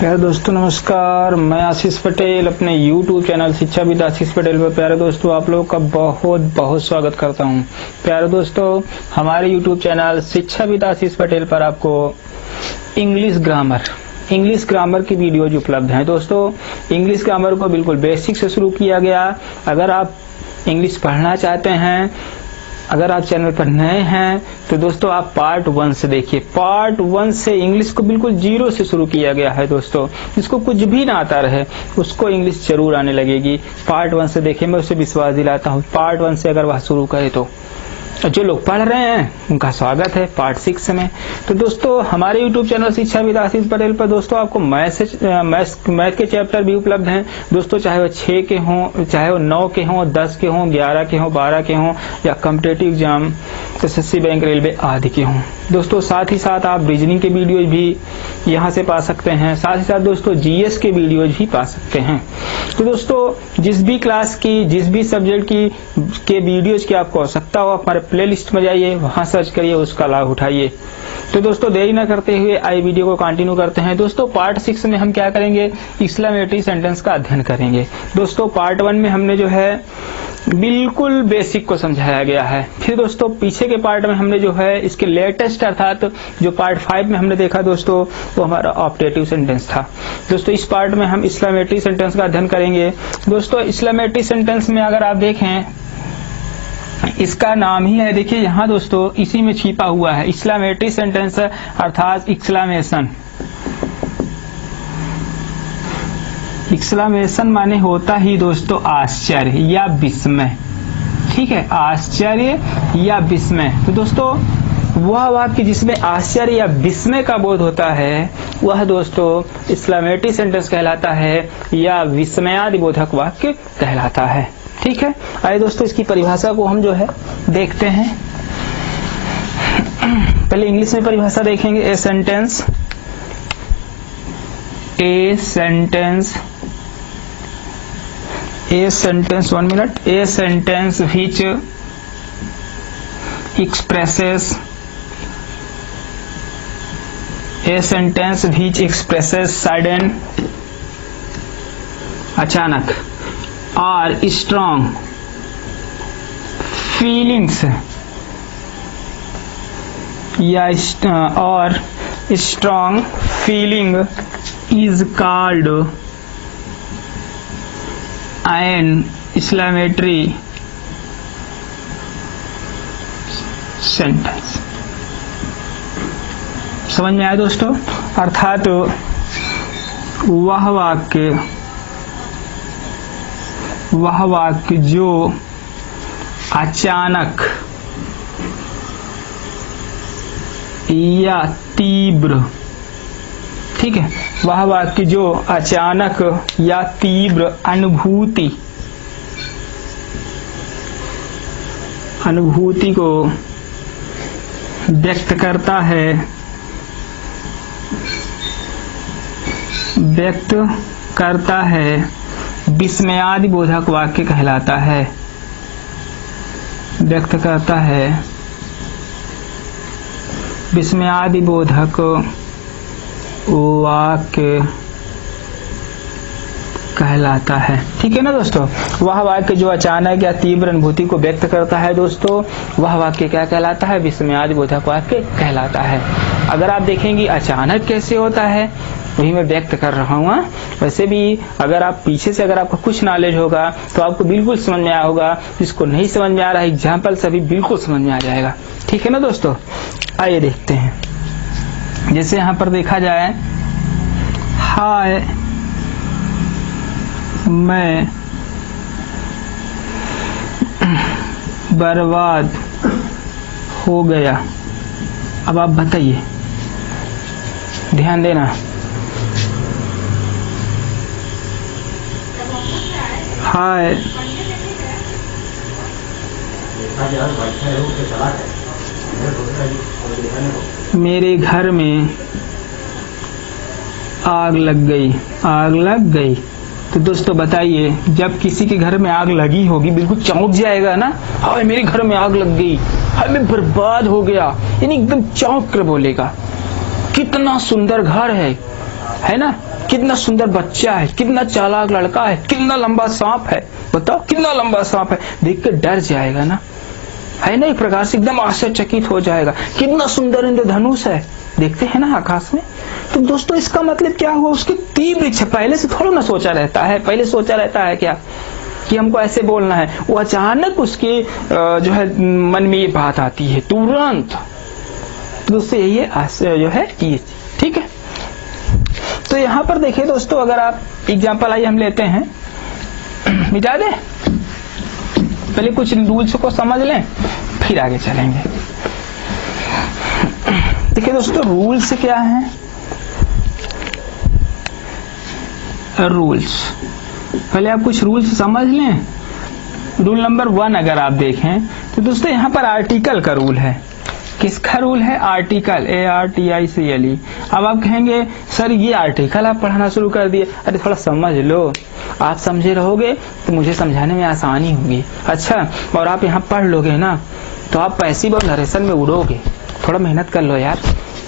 प्यारे दोस्तों नमस्कार, मैं आशीष पटेल अपने YouTube चैनल शिक्षाविद आशीष पटेल पर प्यारे दोस्तों आप लोगों का बहुत बहुत स्वागत करता हूं। प्यारे दोस्तों हमारे YouTube चैनल शिक्षाविद आशीष पटेल पर आपको इंग्लिश ग्रामर की वीडियोज उपलब्ध हैं। दोस्तों इंग्लिश ग्रामर को बिल्कुल बेसिक से शुरू किया गया। अगर आप इंग्लिश पढ़ना चाहते हैं, अगर आप चैनल पर नए हैं तो दोस्तों आप पार्ट 1 से देखिए। पार्ट 1 से इंग्लिश को बिल्कुल जीरो से शुरू किया गया है। दोस्तों जिसको कुछ भी ना आता रहे उसको इंग्लिश जरूर आने लगेगी। पार्ट 1 से देखिए, मैं उसे विश्वास दिलाता हूँ। पार्ट 1 से अगर वह शुरू करे तो जो लोग पढ़ रहे हैं उनका स्वागत है पार्ट 6 में। तो दोस्तों हमारे YouTube चैनल शिक्षाविद आशीष पटेल पर दोस्तों आपको मैथ के चैप्टर भी उपलब्ध हैं। दोस्तों चाहे वो 6 के हों, चाहे वो 9 के हों, 10 के हों, 11 के हों, 12 के हों या competitive exam SSC bank railway आदि के हों। दोस्तों साथ ही साथ आप रीजनिंग के वीडियोज भी यहाँ से पा सकते हैं। साथ ही साथ दोस्तों जीएस के वीडियोज भी पा सकते हैं। तो दोस्तों जिस भी क्लास की, जिस भी सब्जेक्ट के वीडियोज की आपको आवश्यकता हो, हमारे प्लेलिस्ट में जाइए, वहां सर्च करिए, उसका लाभ उठाइए। तो दोस्तों देरी न करते हुए आई वीडियो को कंटिन्यू करते हैं। दोस्तों पार्ट 6 में हम क्या करेंगे, एक्सक्लेमेटरी सेंटेंस का अध्ययन करेंगे। दोस्तों पार्ट 1 में हमने जो है बिल्कुल बेसिक को समझाया गया है। फिर दोस्तों पीछे के पार्ट में हमने जो है इसके लेटेस्ट अर्थात जो पार्ट 5 में हमने देखा दोस्तों वो हमारा ऑप्टेटिव सेंटेंस था। दोस्तों इस पार्ट में हम एक्सक्लेमेटरी सेंटेंस का अध्ययन करेंगे। दोस्तों एक्सक्लेमेटरी सेंटेंस में अगर आप देखें इसका नाम ही है, देखिए यहाँ दोस्तों इसी में छिपा हुआ है एक्सक्लेमेटरी सेंटेंस अर्थात एक्सक्लेमेशन। एक्सक्लेमेशन माने होता ही दोस्तों आश्चर्य या विस्मय। ठीक है, आश्चर्य या विस्मय। तो दोस्तों वह वाक्य जिसमें आश्चर्य या विस्मय का बोध होता है वह दोस्तों एक्सक्लेमेटरी सेंटेंस कहलाता है या विस्मयादिबोधक वाक्य कहलाता है। ठीक है, आइए दोस्तों इसकी परिभाषा को हम जो है देखते हैं। पहले इंग्लिश में परिभाषा देखेंगे। A sentence 1 minute, a sentence which expresses sudden, अचानक और strong feelings या और strong feeling is called an exclamatory sentence। समझ में आया दोस्तों? अर्थात वह वाक्य जो अचानक या तीव्र, ठीक है, वह वाक्य जो अचानक या तीव्र अनुभूति को व्यक्त करता है विस्मयादिबोधक वाक्य कहलाता है। व्यक्त करता है विस्मयादिबोधक वाक्य कहलाता है। ठीक है ना दोस्तों, वह वाक्य जो अचानक या तीव्र अनुभूति को व्यक्त करता है दोस्तों वह वाक्य क्या कहलाता है, विस्मयादिबोधक वाक्य कहलाता है। अगर आप देखेंगे अचानक कैसे होता है वही मैं व्यक्त कर रहा हूँ। वैसे भी अगर आप पीछे से अगर आपको कुछ नॉलेज होगा तो आपको बिल्कुल समझ में आया होगा। जिसको नहीं समझ में आ रहा है एग्जाम्पल से भी बिल्कुल समझ में आ जाएगा। ठीक है ना दोस्तों, आइए देखते हैं। जैसे यहाँ पर देखा जाए, हाय मैं बर्बाद हो गया। अब आप बताइए, ध्यान देना। हाय मेरे घर में आग लग गई। तो दोस्तों बताइए, जब किसी के घर में आग लगी होगी बिल्कुल चौंक जाएगा ना। हाय मेरे घर में आग लग गई, हाय मैं बर्बाद हो गया, यानी एकदम चौंक कर बोलेगा। कितना सुंदर घर है ना, कितना सुंदर बच्चा है, कितना चालाक लड़का है, कितना लंबा सांप है, बताओ कितना लंबा सांप है, देख के डर जाएगा ना, है ना, एक प्रकार से एकदम आश्चर्यचकित हो जाएगा। कितना सुंदर इंद्रधनुष है, देखते हैं ना आकाश में। तो दोस्तों इसका मतलब क्या हुआ, उसकी तीव्र इच्छा, पहले से थोड़ा ना सोचा रहता है, पहले सोचा रहता है क्या कि हमको ऐसे बोलना है, वो अचानक उसके जो है मन में ये बात आती है तुरंत, तो उससे ये जो है ये, ठीक है। तो यहाँ पर देखिए दोस्तों, अगर आप एग्जाम्पल आइए हम लेते हैं, मिटा दे, पहले कुछ रूल्स को समझ लें फिर आगे चलेंगे। देखिए दोस्तों रूल्स क्या है, रूल्स, पहले आप कुछ रूल्स समझ लें। रूल नंबर 1 अगर आप देखें तो दोस्तों यहाँ पर आर्टिकल का रूल है। किसका रूल है, आर्टिकल, ARTICLE। अब आप कहेंगे सर ये आर्टिकल आप पढ़ाना शुरू कर दिए, अरे थोड़ा समझ लो, आप समझे रहोगे तो मुझे समझाने में आसानी होगी। अच्छा, और आप यहाँ पढ़ लोगे ना तो आप पैसिव और नरेशन में उड़ोगे, थोड़ा मेहनत कर लो यार,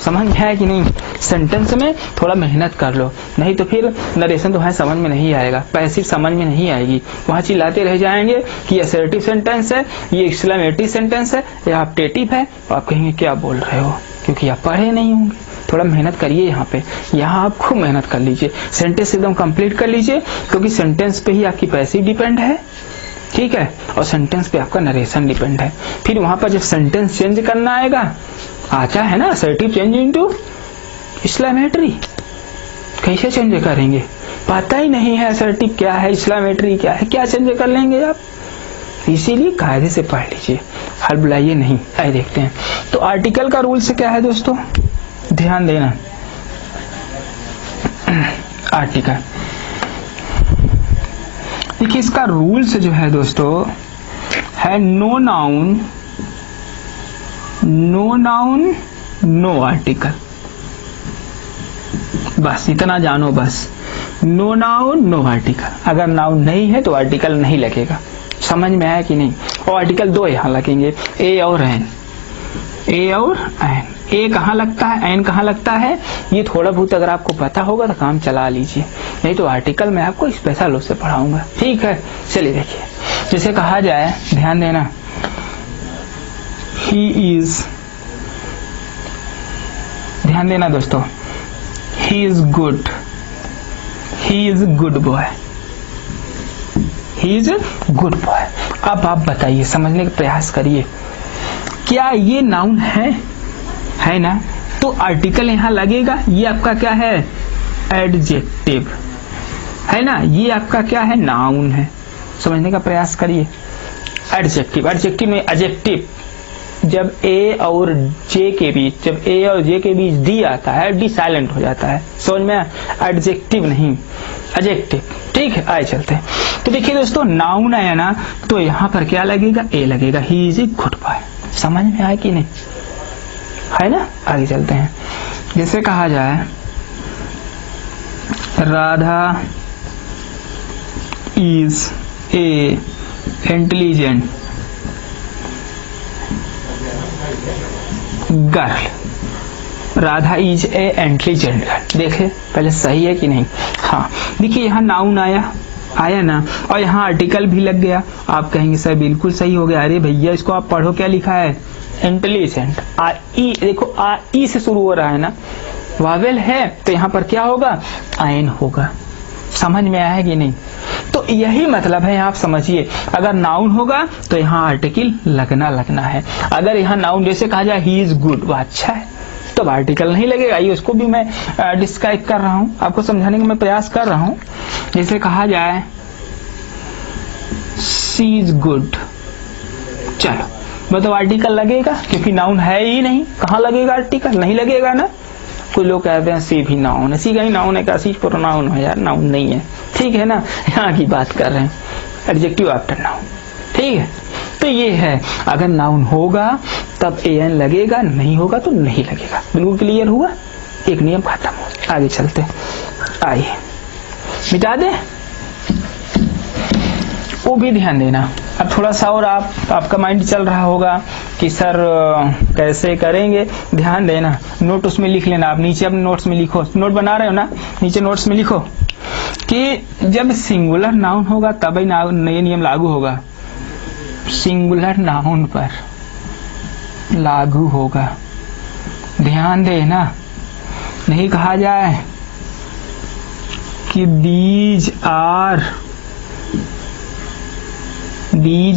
समझ में आया कि नहीं, सेंटेंस में थोड़ा मेहनत कर लो, नहीं तो फिर नरेशन तुम्हारे समझ में नहीं आएगा, पैसिव समझ में नहीं आएगी, वहां चिल्लाते रह जाएंगे कि ये असर्टिव सेंटेंस है, ये एक्सक्लेमेटरी सेंटेंस है, या ऑप्टेटिव है, तो आप कहेंगे क्या बोल रहे हो, क्योंकि आप पढ़े नहीं होंगे। थोड़ा मेहनत करिए यहाँ पे, यहाँ आप खूब मेहनत कर लीजिए, सेंटेंस एकदम कंप्लीट कर लीजिए, क्योंकि सेंटेंस पे ही आपकी पैसिव डिपेंड है, ठीक है, और सेंटेंस पे आपका नरेशन डिपेंड है। फिर वहां पर जब सेंटेंस चेंज करना आएगा, आता है ना असर्टिव चेंज इनटू एक्सक्लेमेटरी, कैसे चेंज करेंगे, पता ही नहीं है असर्टिव क्या है, एक्सक्लेमेटरी क्या है, क्या चेंज कर लेंगे आप, इसीलिए कायदे से पढ़ लीजिए, हल बुलाइए नहीं। आइए देखते हैं, तो आर्टिकल का रूल से क्या है दोस्तों, ध्यान देना, आर्टिकल, देखिए इसका रूल्स जो है दोस्तों है no noun, no noun, no article, बस इतना जानो, बस नो नाउन नो आर्टिकल, अगर नाउन नहीं है तो आर्टिकल नहीं लगेगा, समझ में आया कि नहीं। और आर्टिकल 2 यहाँ लगेंगे, ए और एन, ए और एन, ए कहाँ लगता है, एन कहाँ लगता है, ये थोड़ा बहुत अगर आपको पता होगा तो काम चला लीजिए, नहीं तो आर्टिकल मैं आपको स्पेशल उससे पढ़ाऊंगा, ठीक है। चलिए देखिए, जैसे कहा जाए, ध्यान देना, ही इज, ध्यान देना दोस्तों, he is good, he is good boy, he is good boy. अब आप बताइए, समझने का प्रयास करिए, क्या ये नाउन है ना, तो आर्टिकल यहां लगेगा, ये आपका क्या है, एडजेक्टिव है ना, ये आपका क्या है, नाउन है, समझने का प्रयास करिए। एडजेक्टिव, एडजेक्टिव में एडजेक्टिव, जब ए और जे के बीच, जब ए और जे के बीच डी आता है, डी साइलेंट हो जाता है, समझ में, एडजेक्टिव नहीं, एडजेक्टिव, ठीक है। आए चलते हैं, तो देखिए दोस्तों नाउन आया ना, तो यहाँ पर क्या लगेगा, ए लगेगा, he is a good boy, समझ में आया कि नहीं, है ना। आगे चलते हैं, जैसे कहा जाए, Radha is a intelligent girl, Radha is a intelligent girl, देखे पहले सही है कि नहीं। हाँ देखिए यहाँ नाउन आया ना, और यहाँ आर्टिकल भी लग गया, आप कहेंगे सर बिल्कुल सही हो गया, अरे भैया इसको आप पढ़ो, क्या लिखा है, इंटेलिजेंट, ई, देखो ई से शुरू हो रहा है ना, वावेल है तो यहाँ पर क्या होगा, आयन होगा, समझ में आया है कि नहीं। तो यही मतलब है, आप समझिए, अगर नाउन होगा तो यहाँ आर्टिकल लगना है, अगर यहाँ नाउन जैसे कहा जाए ही इज गुड, वो अच्छा है, तो आर्टिकल नहीं लगेगा, ये उसको भी मैं डिस्क्राइब कर रहा हूँ, आपको समझाने का मैं प्रयास कर रहा हूँ। जैसे कहा जाए शी इज गुड, चलो मतलब आर्टिकल लगेगा, क्योंकि नाउन है ही नहीं, कहाँ लगेगा आर्टिकल, नहीं लगेगा ना। कुछ लोग कहते हैं सी भी नाउन है, सी का ही नाउन है, सी प्रोनाउन है, यार नाउन नहीं है, ठीक है ना, यहाँ की बात कर रहे हैं, एडजेक्टिव आफ्टर नाउन, ठीक है। तो ये है, अगर नाउन होगा तब एन लगेगा, नहीं होगा तो नहीं लगेगा, बिल्कुल क्लियर हुआ, एक नियम खत्म हो। आगे चलते, आइए मिटा दे, वो भी ध्यान देना, अब थोड़ा सा और आपका माइंड चल रहा होगा कि सर कैसे करेंगे। ध्यान देना, नोट उसमें लिख लेना। आप नीचे अपने नोट्स में लिखो, नोट बना रहे हो ना, नीचे नोट्स में लिखो कि जब सिंगुलर नाउन होगा तभी ये नियम लागू होगा। सिंगुलर नाउन पर लागू होगा। ध्यान देना, नहीं कहा जाए कि दीज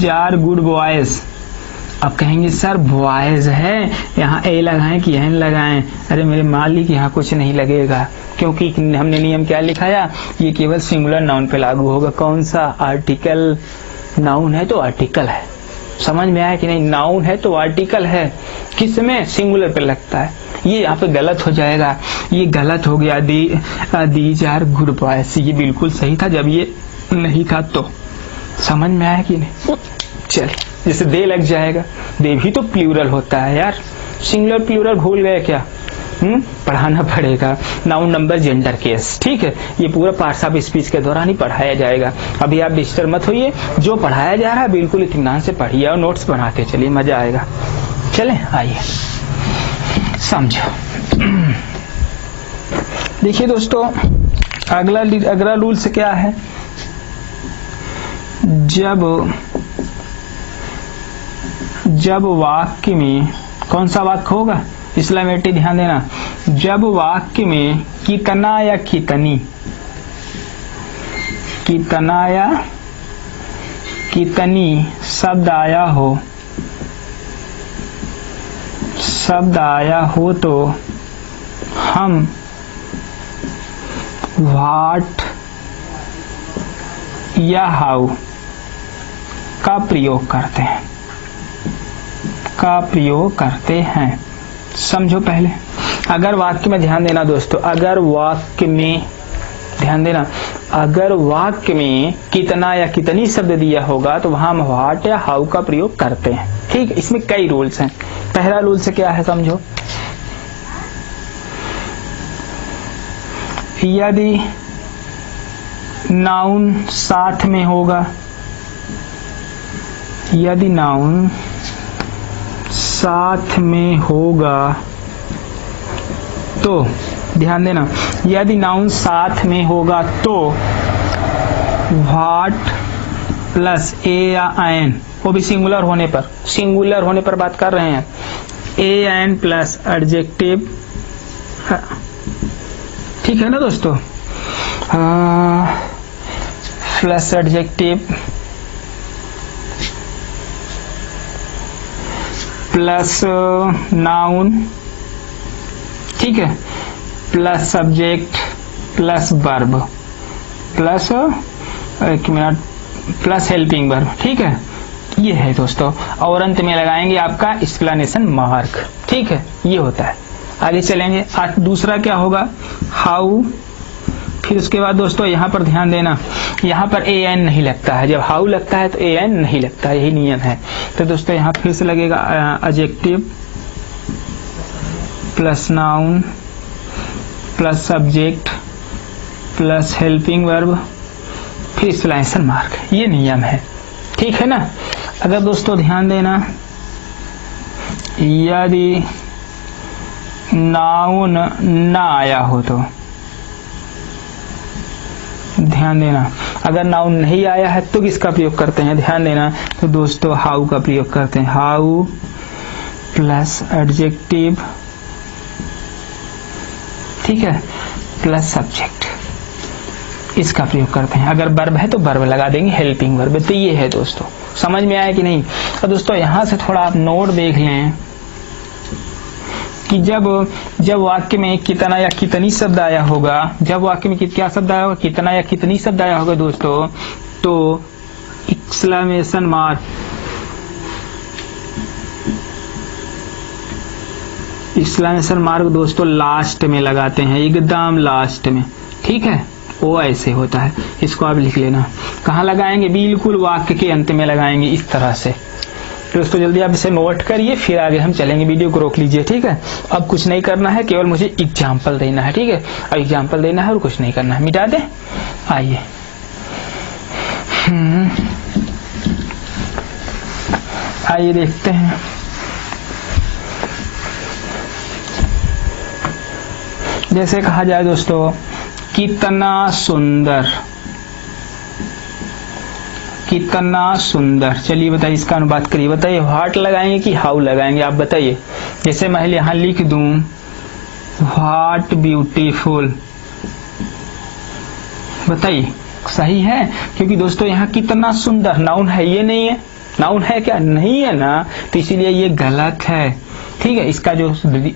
आर गुड बॉयज। अब कहेंगे सर बॉयज है, यहाँ ए लगाएं कि एन लगाएं। अरे मेरे मालिक, यहाँ कुछ नहीं लगेगा, क्योंकि हमने नियम क्या लिखाया, ये केवल सिंगुलर नाउन पे लागू होगा। कौन सा? आर्टिकल। नाउन है तो आर्टिकल है। समझ में आया कि नहीं? नाउन है तो आर्टिकल है। किसमें? सिंगुलर पे लगता है। ये यहाँ पे गलत हो जाएगा, ये गलत हो गया। दीज आर गुड बॉयज, ये बिल्कुल सही था जब ये नहीं था तो। समझ में आया कि नहीं? चलिए, जैसे दे लग जाएगा, दे भी तो प्लूरल होता है यार। सिंगुलर प्लूरल भूल गए क्या? पढ़ाना पड़ेगा। Noun, number, gender, case. ठीक है, ये पूरा पार्ट्स ऑफ स्पीच के दौरान ही पढ़ाया जाएगा। अभी आप डिस्टर्ब मत होइए, जो पढ़ाया जा रहा है बिल्कुल इत्मीनान से पढ़िए और नोट्स बनाते चलिए, मजा आएगा। चले आइए समझो। देखिए दोस्तों, अगला रूल से क्या है, जब वाक्य में कौन सा वाक्य होगा, इसलिए बेटे ध्यान देना, जब वाक्य में कितना या कितनी शब्द आया हो तो हम व्हाट या हाउ का प्रयोग करते हैं। समझो पहले, अगर वाक्य में ध्यान देना दोस्तों, अगर वाक्य में कितना या कितनी शब्द दिया होगा तो वहां हम व्हाट या हाउ का प्रयोग करते हैं। ठीक, इसमें कई रूल्स हैं। पहला रूल से क्या है समझो, यदि नाउन साथ में होगा, तो ध्यान देना, यदि नाउन साथ में होगा तो व्हाट प्लस ए या एन, वो भी सिंगुलर होने पर बात कर रहे हैं, ए एन प्लस एडजेक्टिव। ठीक है ना दोस्तों, प्लस एडजेक्टिव प्लस नाउन, ठीक है, plus subject plus verb plus plus helping verb. ठीक है, ये है दोस्तों, और अंत में लगाएंगे आपका एक्सप्लेनेशन मार्क। ठीक है, ये होता है। आगे चलेंगे, आज दूसरा क्या होगा, हाउ। फिर उसके बाद दोस्तों यहाँ पर ध्यान देना, यहाँ पर ए एन नहीं लगता है, जब हाउ लगता है तो ए एन नहीं लगता है, यही नियम है। तो दोस्तों यहाँ फिर से लगेगा adjective plus noun plus subject plus helping verb फिर एक्सप्लेनेशन मार्क, ये नियम है। ठीक है ना। अगर दोस्तों ध्यान देना, यदि नाउन ना आया हो तो ध्यान देना, अगर नाउन नहीं आया है तो किसका प्रयोग करते हैं, ध्यान देना, तो दोस्तों हाउ का प्रयोग करते हैं। हाउ प्लस एडजेक्टिव, ठीक है, प्लस सब्जेक्ट, इसका प्रयोग करते हैं। अगर वर्ब है तो वर्ब लगा देंगे, हेल्पिंग वर्ब। तो ये है दोस्तों, समझ में आया कि नहीं। तो दोस्तों यहाँ से थोड़ा आप नोट देख लें कि जब वाक्य में कितना या कितनी शब्द आया होगा, जब वाक्य में क्या शब्द आया होगा, कितना या कितनी शब्द आया होगा दोस्तों, तो एक्सक्लेमेशन मार्क दोस्तों लास्ट में लगाते हैं, एकदम लास्ट में। ठीक है, वो ऐसे होता है, इसको आप लिख लेना। कहाँ लगाएंगे, बिल्कुल वाक्य के अंत में लगाएंगे, इस तरह से। दोस्तों जल्दी आप इसे नोट करिए, फिर आगे हम चलेंगे। वीडियो को रोक लीजिए, ठीक है। अब कुछ नहीं करना है, केवल मुझे एग्जाम्पल देना है, ठीक है। अब एग्जाम्पल देना है और कुछ नहीं करना है, मिटा दे। आइए, आइए देखते हैं। जैसे कहा जाए दोस्तों, कितना सुंदर, कितना सुंदर। चलिए बताइए, इसका अनुवाद करिए। बताइए व्हाट लगाएंगे कि हाउ लगाएंगे, आप बताइए। जैसे मैं यहां लिख दूं व्हाट ब्यूटीफुल, बताइए सही है? क्योंकि दोस्तों यहाँ कितना सुंदर नाउन है, ये नहीं है। नाउन है क्या? नहीं है ना, तो इसीलिए ये गलत है। ठीक है,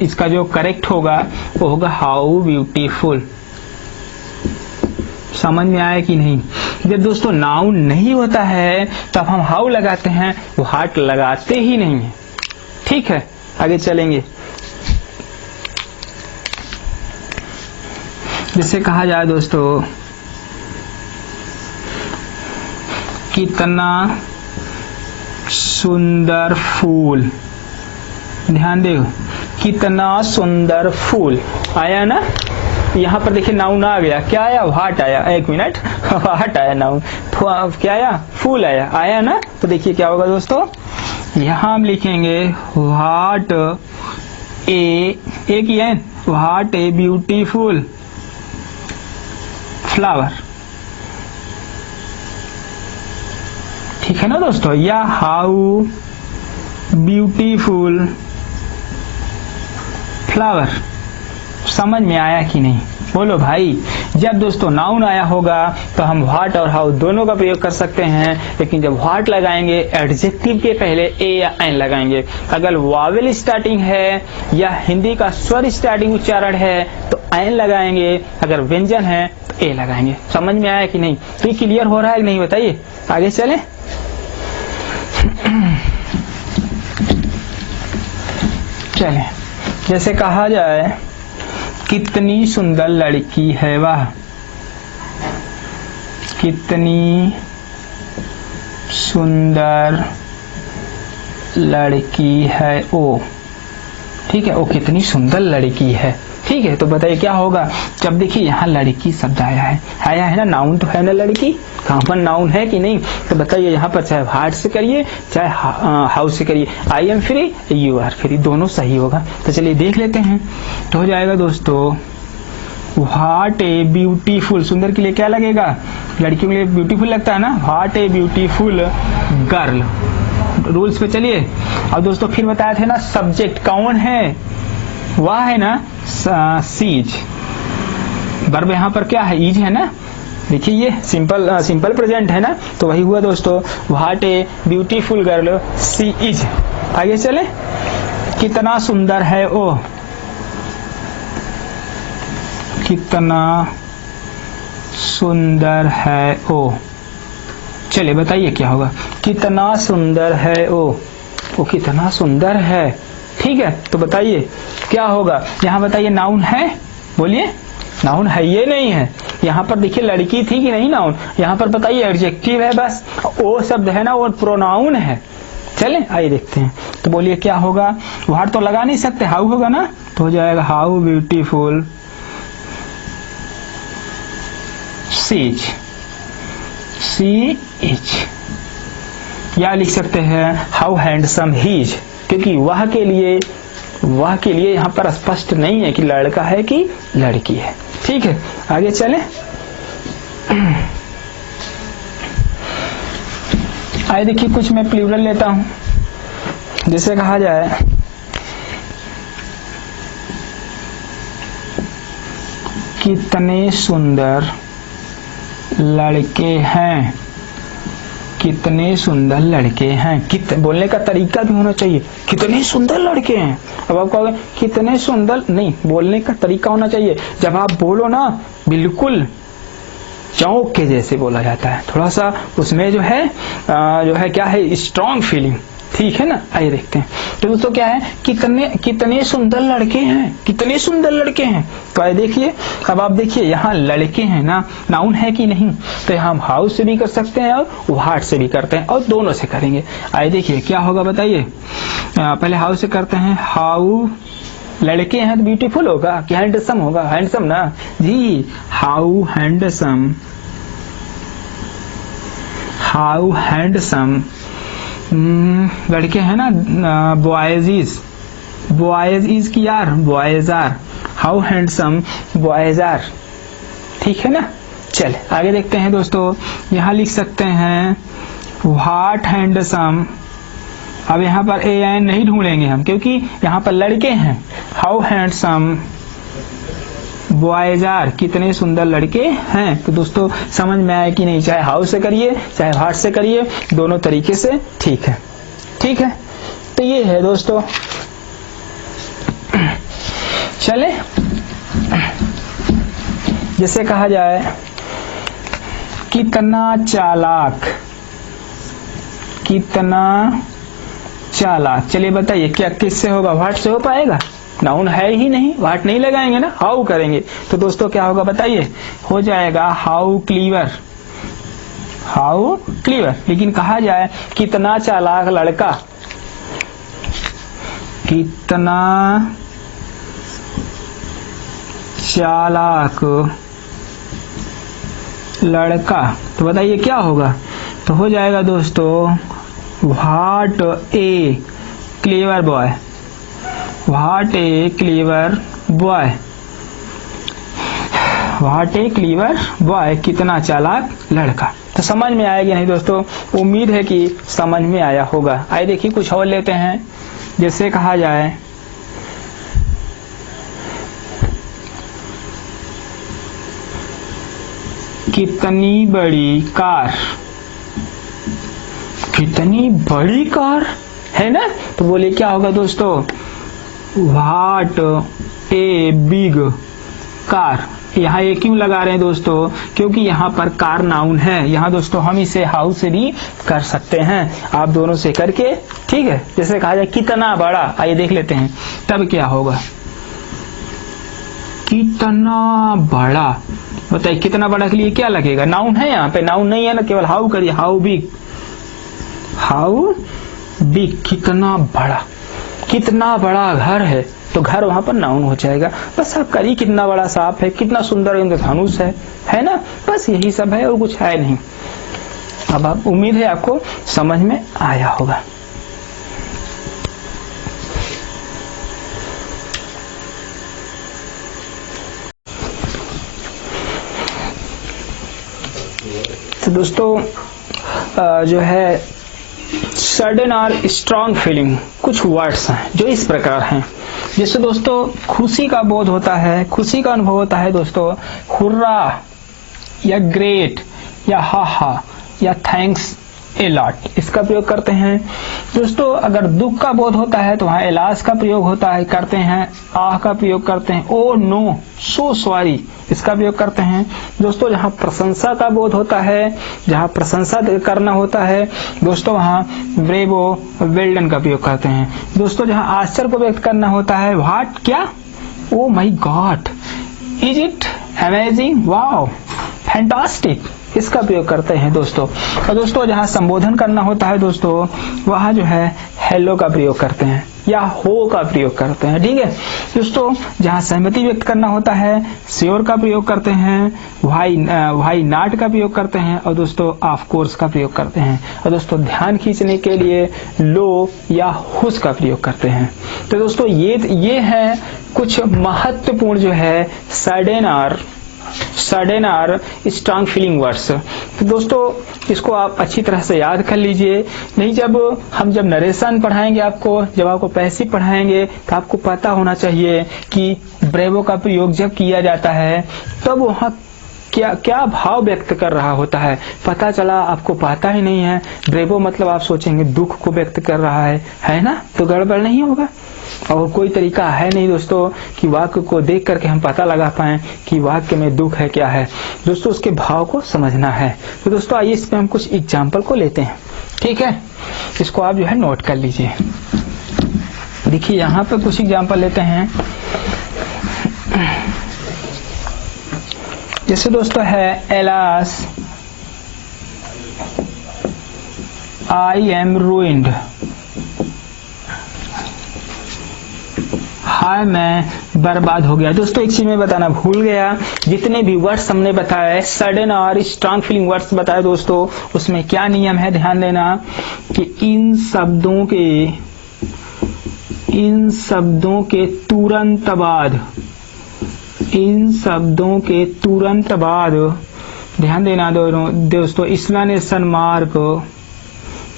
इसका जो करेक्ट होगा वो होगा हाउ ब्यूटीफुल। समझ में आया कि नहीं? जब दोस्तों नाउन नहीं होता है तब हम हाउ लगाते हैं, वो हार्ट लगाते ही नहीं है। ठीक है, आगे चलेंगे। जैसे कहा जाए दोस्तों, कितना सुंदर फूल। ध्यान दो, कितना सुंदर फूल आया ना। यहाँ पर देखिए नाउन आ गया, क्या आया? व्हाट आया। एक मिनट, व्हाट आया नाउन, क्या आया? फूल आया। आया ना, तो देखिए क्या होगा दोस्तों, यहाँ हम लिखेंगे व्हाट एक ही है, व्हाट ए ब्यूटीफुल फ्लावर। ठीक है ना दोस्तों, या हाउ ब्यूटीफुल फ्लावर। समझ में आया कि नहीं? बोलो भाई। जब दोस्तों नाउन आया होगा तो हम व्हाट और हाउ दोनों का प्रयोग कर सकते हैं, लेकिन जब व्हाट लगाएंगे एडजेक्टिव के पहले ए या एन लगाएंगे। अगर वावेल स्टार्टिंग है या हिंदी का स्वर स्टार्टिंग उच्चारण है तो एन लगाएंगे, अगर व्यंजन है तो ए लगाएंगे। समझ में आया कि नहीं? तो ये क्लियर हो रहा है कि नहीं, बताइए। आगे चले। चले, जैसे कहा जाए, कितनी सुंदर लड़की है वह, कितनी सुंदर लड़की है वो। ठीक है, वो कितनी सुंदर लड़की है। ठीक है, तो बताइए क्या होगा? जब देखिए यहाँ लड़की शब्द आया है ना, नाउन तो है ना लड़की, कहाँ पर नाउन है कि नहीं? तो बताइए यहाँ पर चाहे व्हाट से करिए चाहे हाउ से करिए, I am free, you are free, दोनों सही होगा। तो चलिए देख लेते हैं। तो हो जाएगा दोस्तों, व्हाट ए ब्यूटीफुल, सुंदर के लिए क्या लगेगा? लड़कियों के लिए ब्यूटीफुल लगता है ना, what a beautiful girl. Rules पे चलिए। अब दोस्तों फिर बताया थे ना, सब्जेक्ट कौन है? वह है ना सीज। वर्ब यहाँ पर क्या है? इज है ना। देखिए ये सिंपल प्रेजेंट है ना, तो वही हुआ दोस्तों, what a beautiful girl she is. आगे चले, कितना सुंदर है वो, कितना सुंदर है वो। चलिए बताइए क्या होगा? कितना सुंदर है वो कितना सुंदर है। ठीक है, तो बताइए क्या होगा? यहाँ बताइए नाउन है, बोलिए। नाउन है ये नहीं है। यहाँ पर देखिए लड़की थी कि नहीं नाउन, यहाँ पर बताइए एडजेक्टिव है बस। वो शब्द है ना वो प्रोनाउन है। चले आइए देखते हैं। तो बोलिए क्या होगा? व्हाट तो लगा नहीं सकते, हाउ होगा ना, तो हो जाएगा how beautiful she's, she is. या लिख सकते हैं हाउ हैंडसम ही इज, क्योंकि वह के लिए यहाँ पर स्पष्ट नहीं है कि लड़का है कि लड़की है। ठीक है, आगे चले। आइए देखिए, कुछ मैं प्लूरल लेता हूं। जैसे कहा जाए, कितने सुंदर लड़के हैं, कितने सुंदर लड़के हैं। बोलने का तरीका भी होना चाहिए, कितने सुंदर लड़के हैं। अब आप कहोगे कितने सुंदर, नहीं, बोलने का तरीका होना चाहिए। जब आप बोलो ना, बिल्कुल चौंक के जैसे बोला जाता है, थोड़ा सा उसमें जो है क्या है, स्ट्रॉन्ग फीलिंग। ठीक है ना, आइए देखते हैं। तो दोस्तों क्या है, कितने सुंदर लड़के हैं, कितने सुंदर लड़के हैं। तो आइए देखिए, अब आप देखिए यहाँ लड़के हैं ना, नाउन है कि नहीं, तो यहाँ हम हाउ से भी कर सकते हैं और व्हाट से भी करते हैं, और दोनों से करेंगे। आइए देखिए क्या होगा, बताइए। पहले हाउ से करते हैं। हाउ, लड़के हैं तो ब्यूटीफुल होगा कि हैंडसम होगा? हैंडसम ना जी। हाउ हैंडसम, हाउ हैंडसम लड़के हैं ना, बॉयज इज की यार boys are, how handsome boys are, ठीक है ना। चल आगे देखते हैं दोस्तों, यहाँ लिख सकते हैं व्हाट हैंडसम। अब यहाँ पर ए एन नहीं ढूंढेंगे हम, क्योंकि यहाँ पर लड़के हैं। हाउ हैंडसम बॉयज आर, कितने सुंदर लड़के हैं। तो दोस्तों समझ में आया कि नहीं, चाहे हाउ से करिए चाहे व्हाट से करिए, दोनों तरीके से ठीक है, ठीक है। तो ये है दोस्तों। चले, जैसे कहा जाए कितना चालाक, कितना चालाक। चलिए बताइए क्या किससे होगा, व्हाट से हो पाएगा, नाउन है ही नहीं, व्हाट नहीं लगाएंगे ना, हाउ करेंगे। तो दोस्तों क्या होगा बताइए, हो जाएगा हाउ क्लीवर, हाउ क्लीवर। लेकिन कहा जाए कितना चालाक लड़का, कितना चालाक लड़का, तो बताइए क्या होगा। तो हो जाएगा दोस्तों what A clever boy, what A clever boy, what A clever boy, कितना चालाक लड़का। तो समझ में आएगा नहीं दोस्तों, उम्मीद है कि समझ में आया होगा। आइए देखिए कुछ और लेते हैं, जैसे कहा जाए कितनी बड़ी कार, कितनी बड़ी कार है ना। तो बोले क्या होगा दोस्तों, व्हाट ए बिग कार। यहाँ ये क्यों लगा रहे हैं दोस्तों, क्योंकि यहाँ पर कार नाउन है। यहाँ दोस्तों हम इसे हाउ से भी कर सकते हैं, आप दोनों से करके, ठीक है। जैसे कहा जाए कितना बड़ा, आइए देख लेते हैं तब क्या होगा। कितना बड़ा, बताइए कितना बड़ा के लिए क्या लगेगा, नाउन है, यहाँ पे नाउन नहीं है ना, केवल हाउ करिए, हाउ बिग, हाउ बिग, कितना बड़ा। कितना बड़ा घर है, तो घर वहां पर नाउन हो जाएगा। बस आप करिए कितना बड़ा सांप है, कितना सुंदर इंद्रधनुष है ना, बस यही सब है और कुछ है नहीं। अब आप उम्मीद है आपको समझ में आया होगा। तो दोस्तों जो है सडन और स्ट्रॉन्ग फीलिंग, कुछ वर्ड्स हैं जो इस प्रकार हैं। जैसे दोस्तों खुशी का बोध होता है, खुशी का अनुभव होता है दोस्तों, हुर्रा या ग्रेट या हा या थैंक्स ए लॉट, इसका प्रयोग करते हैं। दोस्तों अगर दुख का बोध होता है तो वहाँ एलास का प्रयोग होता है, करते हैं, आह का प्रयोग करते हैं, ओ नो सो सॉरी, इसका प्रयोग करते हैं। दोस्तों जहाँ प्रशंसा का बोध होता है, जहाँ प्रशंसा करना होता है दोस्तों, वहाँ ब्रेवो वेल डन का प्रयोग करते हैं। दोस्तों जहाँ आश्चर्य को व्यक्त करना होता है, व्हाट क्या, oh my god, is it amazing, wow, fantastic, इसका प्रयोग करते हैं दोस्तों। और दोस्तों जहाँ संबोधन करना होता है दोस्तों, वहाँ जो है हेलो का प्रयोग करते हैं या हो का प्रयोग करते हैं, ठीक है दोस्तों। जहाँ सहमति व्यक्त करना होता है, श्योर का प्रयोग करते हैं, व्हाई नॉट का प्रयोग करते हैं, और दोस्तों ऑफ कोर्स का प्रयोग करते हैं। और दोस्तों ध्यान खींचने के लिए लो या हुस का प्रयोग करते हैं। तो दोस्तों ये है कुछ महत्वपूर्ण जो है सडन और स्ट्रांग फीलिंग वर्ड्स। तो दोस्तों इसको आप अच्छी तरह से याद कर लीजिए, नहीं जब नरेशन पढ़ाएंगे आपको, जब आपको पैसिव पढ़ाएंगे तो आपको पता होना चाहिए कि ब्रेवो का प्रयोग जब किया जाता है तब वहाँ क्या भाव व्यक्त कर रहा होता है। पता चला आपको पता ही नहीं है, ब्रेवो मतलब आप सोचेंगे दुख को व्यक्त कर रहा है ना, तो गड़बड़ नहीं होगा। और कोई तरीका है नहीं दोस्तों कि वाक्य को देख करके हम पता लगा पाए कि वाक्य में दुख है क्या है। दोस्तों उसके भाव को समझना है। तो दोस्तों आइए इस पे हम कुछ एग्जाम्पल को लेते हैं, ठीक है, इसको आप जो है नोट कर लीजिए। देखिए यहाँ पे कुछ एग्जाम्पल लेते हैं। जैसे दोस्तों है एलास आई एम रूइंड, हाय मैं बर्बाद हो गया। दोस्तों एक चीज मैं बताना भूल गया, जितने भी वर्ड्स हमने बताए सडन और स्ट्रांग फीलिंग वर्ड्स बताए दोस्तों, उसमें क्या नियम है ध्यान देना कि इन शब्दों के तुरंत बाद ध्यान देना दोस्तों एक्सक्लेमेशन मार्क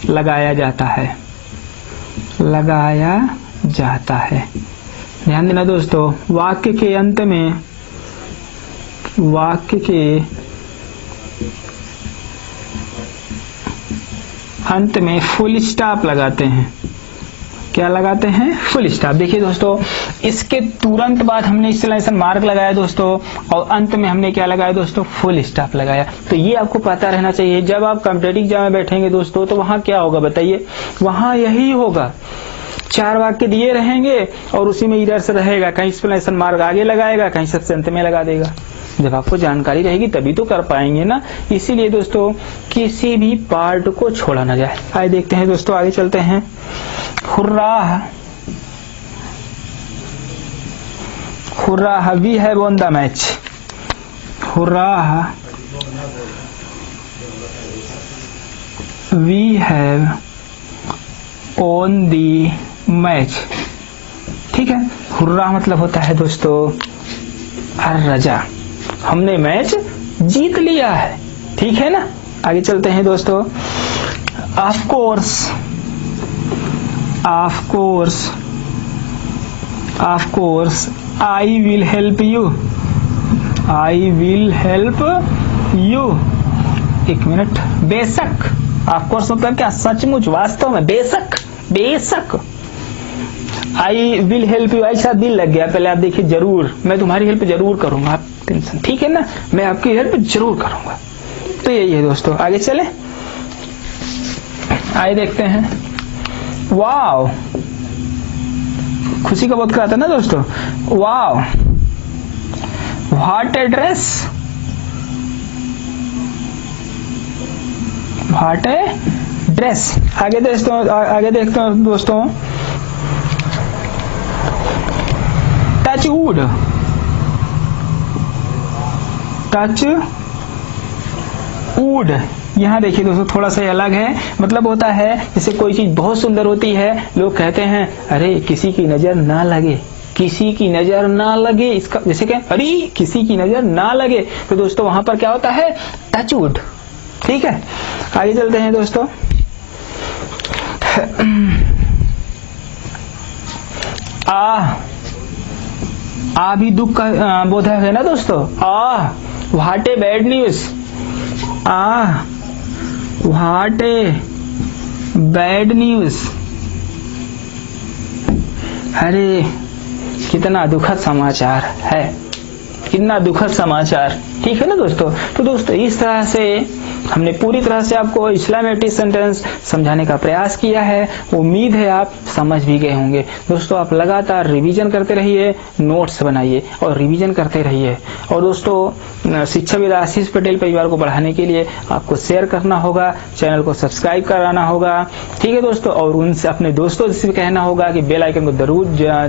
लगाया जाता है। ध्यान देना दोस्तों, वाक्य के अंत में फुल स्टॉप लगाते हैं। क्या लगाते हैं? Full stop. देखिए दोस्तों, इसके तुरंत बाद हमने एक्सक्लेमेशन मार्क लगाया दोस्तों, और अंत में हमने क्या लगाया दोस्तों? फुल स्टॉप लगाया। तो ये आपको पता रहना चाहिए। जब आप कॉम्पिटिटिव एग्जाम में बैठेंगे दोस्तों, तो वहां क्या होगा बताइए? वहां यही होगा, 4 वाक्य दिए रहेंगे और उसी में इधर से रहेगा, कहीं एक्सक्लेमेशन मार्क आगे लगाएगा, कहीं सबसे अंत में लगा देगा। जब आपको जानकारी रहेगी तभी तो कर पाएंगे ना। इसीलिए दोस्तों किसी भी पार्ट को छोड़ा ना जाए। आइए देखते हैं दोस्तों, आगे चलते हैं। Hurrah we have won the match. Hurrah we have won the match. ठीक है, हुर्राह मतलब होता है दोस्तों अर्रजा, हमने मैच जीत लिया है। ठीक है ना। आगे चलते हैं दोस्तों। Of course I will help you. एक मिनट, बेशक। ऑफ कोर्स मतलब क्या? सचमुच, वास्तव में, बेशक। आई विल हेल्प यू, ऐसा दिल लग गया। पहले आप देखिए, जरूर मैं तुम्हारी हेल्प जरूर करूंगा, आप टेंशन, ठीक है ना, मैं आपकी हेल्प जरूर करूंगा। तो यही है दोस्तों। आगे चले, आइए देखते हैं। वाव, खुशी का बहुत कराता है ना दोस्तों। वाव, व्हाट ए ड्रेस। आगे देखते हैं दोस्तों। टच वुड, यहाँ देखिए दोस्तों, थोड़ा सा अलग है। मतलब होता है जैसे कोई चीज बहुत सुंदर होती है, लोग कहते हैं अरे किसी की नजर ना लगे, इसका जैसे क्या, अरे किसी की नजर ना लगे। तो दोस्तों वहां पर क्या होता है? Touch wood. ठीक है, आगे चलते हैं दोस्तों। आ भी दुख का बोधक है ना दोस्तों। What a bad news. What a bad news. अरे कितना दुखद समाचार है, कितना दुखद समाचार। ठीक है ना दोस्तों। तो दोस्तों इस तरह से हमने पूरी तरह से आपको इस्लामेटिक सेंटेंस समझाने का प्रयास किया है। उम्मीद है आप समझ भी गए होंगे। दोस्तों आप लगातार रिवीजन करते रहिए, नोट्स बनाइए और रिवीजन करते रहिए। और दोस्तों शिक्षाविद आशीष पटेल परिवार को बढ़ाने के लिए आपको शेयर करना होगा, चैनल को सब्सक्राइब कराना होगा। ठीक है दोस्तों, और उनसे अपने दोस्तों से कहना होगा कि बेल आइकन को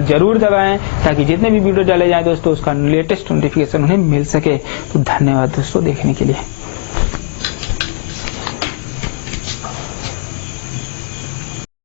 जरूर दबाएं, ताकि जितने भी वीडियो डाले जाए दोस्तों उसका लेटेस्ट नोटिफिकेशन उन्हें मिल सके। तो धन्यवाद दोस्तों देखने के लिए।